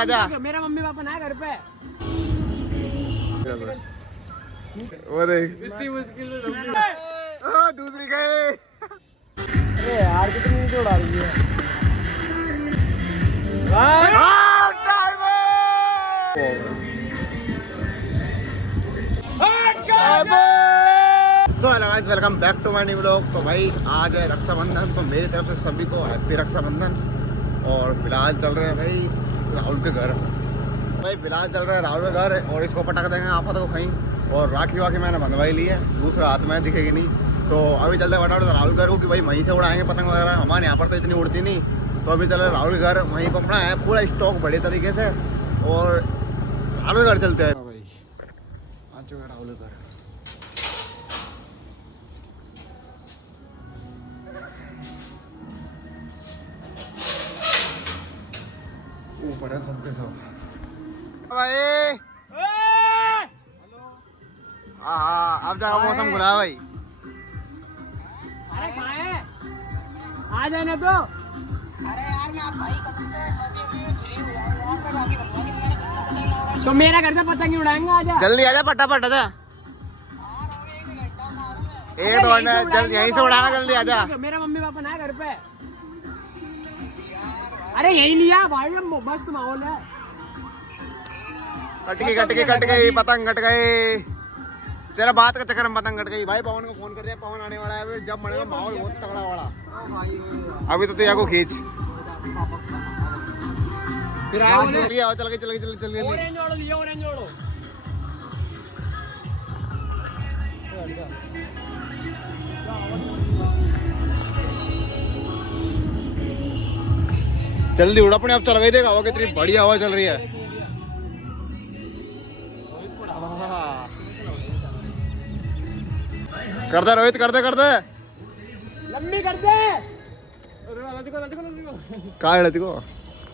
आजा। मेरा mummy papa ना घर पे। वो देख इतनी मुश्किल दूसरी गए। अरे यार कितनी दौड़ आ रही है। Welcome back to my new vlog. तो भाई आज है रक्षाबंधन, तो मेरी तरफ से सभी को हैप्पी रक्षाबंधन। और फिलहाल चल रहे हैं भाई राहुल के घर। भाई फिलहाल चल रहे हैं राहुल के घर और इसको पटक देंगे आप तो कहीं। और राखी वाखी मैंने बनवाई ली है, दूसरा हाथ में दिखेगी नहीं। तो अभी चलते हैं फटाफट राहुल घर को कि भाई वहीं से उड़ाएंगे पतंग वगैरह। हमारे यहाँ पर तो इतनी उड़ती नहीं, तो अभी चल रहे राहुल के घर। वहीं पर अपना है पूरा स्टॉक बड़े तरीके से। और राहुल के घर चलते हैं भाई। आ चुका राहुल के घर। ऊपर है सबके सब भाई। हाँ अब जाकर मौसम खुला है भाई। अरे कहाँ है? आ जाने तो। अरे यार मैं भाई कब से तो मेरा घर से पतंग उड़ाएंगे। आजा जल्दी आजा, पट्टा पट्टा जा। एक दो जल्दी यहीं से उड़ाएंगे, जल्दी आजा। मेरा मम्मी पापा ना घर पे। अरे यही लिया भाई, हम मस्त माहौल है। कट गई पतंग, कट गई। तेरा बात का चक्कर में पतंग कट गई भाई। पवन को फोन कर दिया, पवन आने वाला है जब बनेगा माहौल बहुत तगड़ा वाला। अभी तो तैयार को खींच फिर चल गई। ऑरेंज ओढ़ो लिया, ऑरेंज ओढ़ो। जल्दी उड़ा, अपने आप चल गई। देखा हवा कितनी बढ़िया हवा चल रही है। कर दे रोहित, कर दे लंबी कर दे। कहाँ है को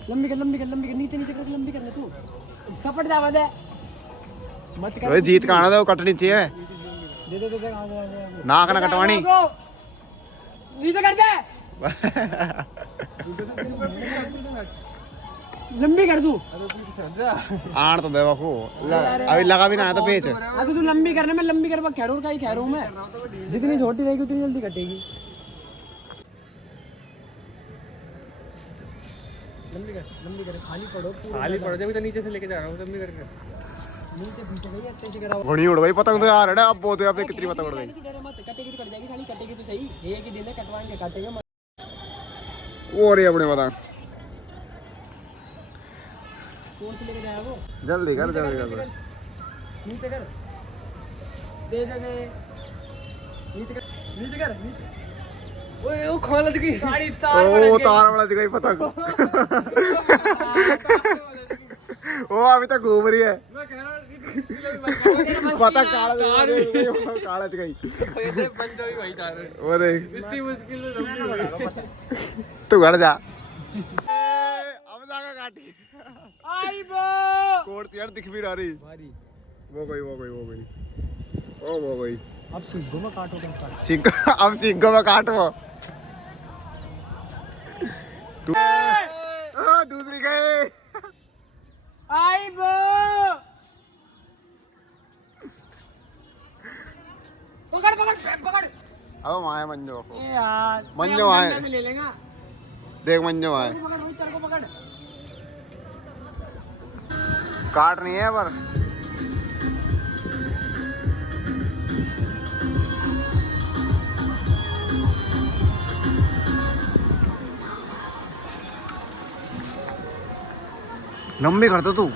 लंबी कर नीचे कर, लंबी करना तू सपट जावा दे। मत कर रोहित, जीत कहाँ है वो कटनी चाहिए। दे नाक ना कटवानी। नीचे कर दे। लंबी कर तू। आड़ तो दे बापू, अभी लगा भी ना है तो पेच। अभी तू लंबी करने में लंबी कर, खैरू का ही खैरू में जितनी छोटी रहेगी उतनी जल्दी कटेगी। लंबी कर खाली पड़ो जब तो नीचे से लेके जा रहा हूँ। लंबी करके नीचे पीछे नहीं अच्छे से करा। घोड़ी उड़ गई पतंग तो यार। अब बहुत है, कितनी पतंग उड़ गई। मत कटेगी तो कट जाएगी साली, कटेगी तो सही। एक ही दिन है कटवाएंगे, काटेंगे मत। वो रही अपने पतंग। कौन से लेके जाएगा वो? जल्दी कर नीचे कर दे दे। नीचे कर ओए वो खाला की साड़ी तार वाला दिखाई पतंग। वो अभी तक घूम रही है। पतंग काला गई। वो देख इतनी मुश्किल तू घर जा। अब जाकर काटी आई बो कोट यार दिख भी रही। वो गई। अब सिंगों में काटो तुम। अब सिंगों में काटो तू। दूसरी गई। आई बो पकड़। अब माया मंजो यार मंजो आए, ले लेगा। देख मंजो आए। चल को पकड़। काट नहीं है पर लंबी कर दो तू।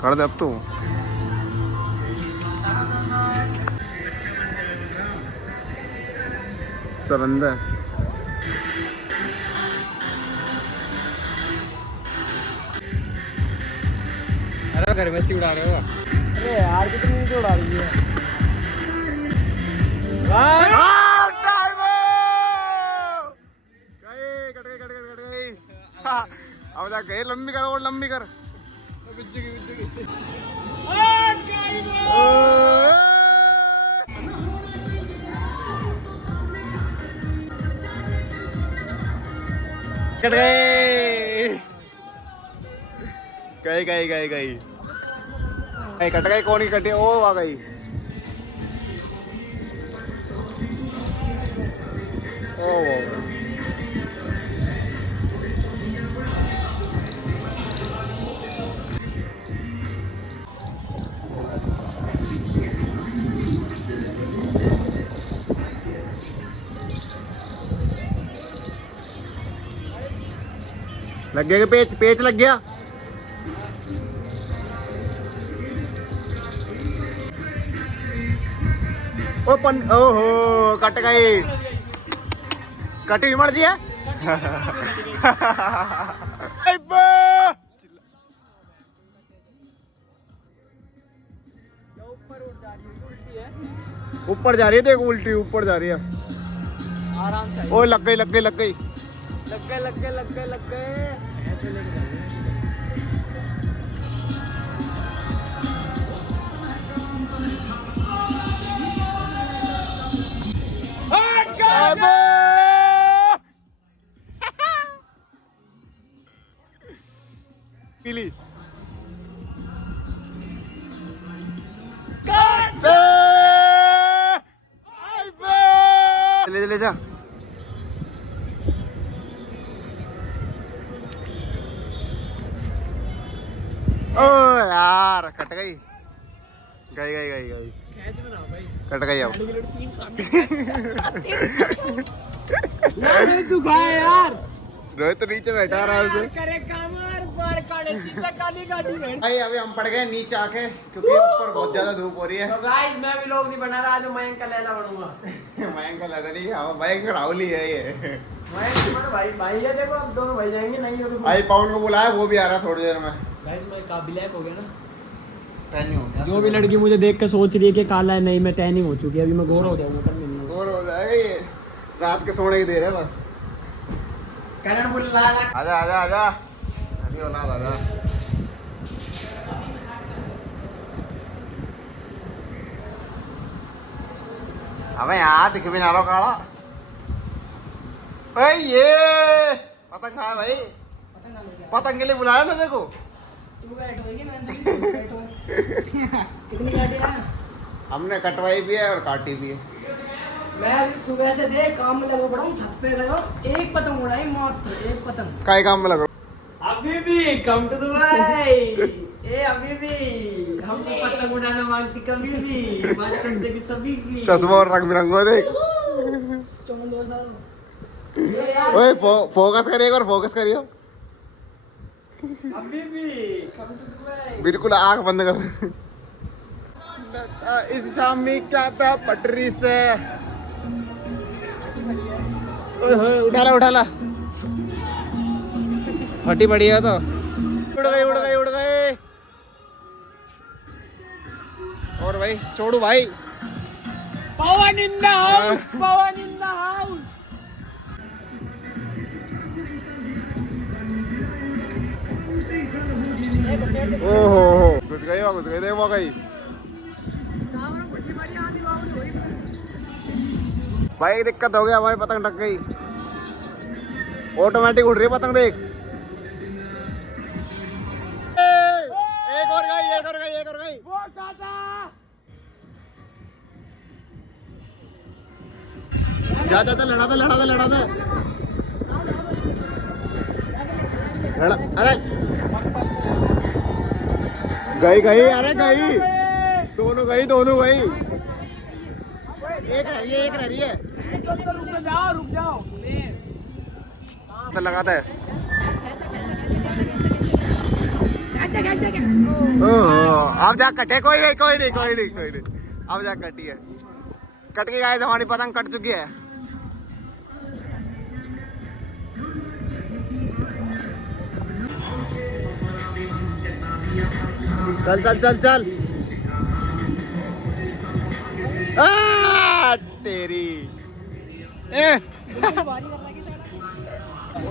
कर दे अब तू। चल अंदर। अरे घर में उड़ा रहे हो। अरे यार कितनी दौड़ आ रही है। कट गई। अब जा गए, लंबी कर और लंबी कर। कट गए गई गई गई गई कट गई कौन की कटी ओ आ गई ओ लग गया पेच पेच लग गया ओ पन ओहो कट गई कटी मर जी है ऊपर जा रही है देखो उल्टी ऊपर जा रही है आराम से ओ लग गई लग गई लग गई लग गए लग गए लग गए लग गए ऐसे लेके जाइए पीली ले ले जा ओ यार कट गई गई गई गई गई कैच बनाओ भाई कट गई अब तू खाए यार रोहित तो नीचे बैठा आराम से करे काम और बार काटे चीचा काली गाड़ी है भाई अभी हम पड़ गए नीचे आके क्योंकि ऊपर बहुत ज्यादा धूप हो रही है तो गाइस मैं भी लोग नहीं बना रहा आज मयंक का लैला बनूंगा मयंक का लगा नहीं है मयंक राहुल ही है ये मयंक तुम्हारा भाई भाई है देखो अब दोनों भाई जाएंगे नहीं हो तो भाई पवन को बुलाया वो भी आ रहा थोड़ी देर में गाइस मैं काबिलैक हो गया ना टैनिंग हो गया जो भी लड़की मुझे देख के सोच रही है कि काला है नहीं मैं टैनिंग हो चुकी है अभी मैं गोरा हो जाऊंगा कल मिलूंगा और हो जाएगा ये रात के सोने की देर है बस करण बुला ला आजा आजा आजा अभी बना आजा अबे यहाँ दिख भी ना रहा काला भाई ये पतंग कहाँ है भाई पतंग के लिए बुलाया ना देखो तू बैठोगी मैं बैठो कितनी गाड़ियां हमने कटवाई भी है और काटी भी है मैं अभी सुबह से देख काम में लगा पड़ा हूँ छत पे गया एक पतंग उड़ाई मात्र एक पतंग काय काम में लग रहा अभी भी कम टू दुबई ए अभी भी हम तो पतंग उड़ाना मांगती कभी भी हमारे चंदे की सभी की चश्मा और रंग बिरंगो देख चौन 2 साल ओए फोकस करिए और फोकस करियो अभी भी कम टू दुबई बिल्कुल आंख बंद कर इस शामी क्या था पटरी से उठा ला फटी पड़ी है तो उड़ गई उड़ गई उड़ गई और भाई छोड़ू भाई Pawan in the house Pawan in the house ओहो घुस गई देखो गई भाई दिक्कत हो गया हमारी पतंग ढक गई ऑटोमेटिक उड़ रही है पतंग देख एक और गई एक और गई एक और गई वो चाचा जा जा लड़ा था लड़ा था लड़ा था लड़ा अरे गई गई अरे गई दोनों गई एक रह रही है रुक जाओ तो लगाता है अब जा कटे कोई नहीं अब जा कटी है कट के गाइस हमारी पतंग कट चुकी है चल चल चल चल तेरी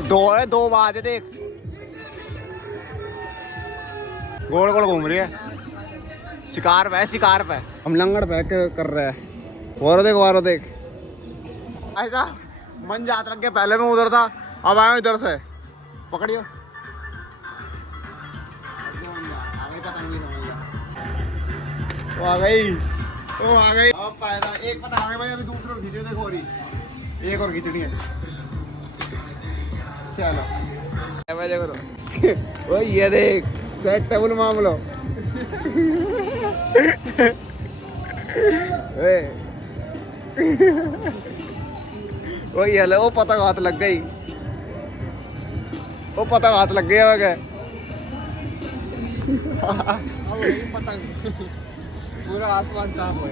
दो बात है देख गोल गोल घूम रही है शिकार पे हम लंगड़ पे कर रहे हैं वारो देख ऐसा मन जात लग गया पहले मैं उधर था अब आया इधर से पकड़ियो वो आ गई वो आ गई। अब पायदा एक पता आ गई भाई, अभी दूसरे को खींचे देखो, और एक और खींचनी है। चलो मजा करो। ओ ये देख सेट टेबल मामलो। ओ ये ले, वो पतंग हाथ लग गई, वो पतंग हाथ लग गया वगैरह। पतंग पूरा आसमान साफ हो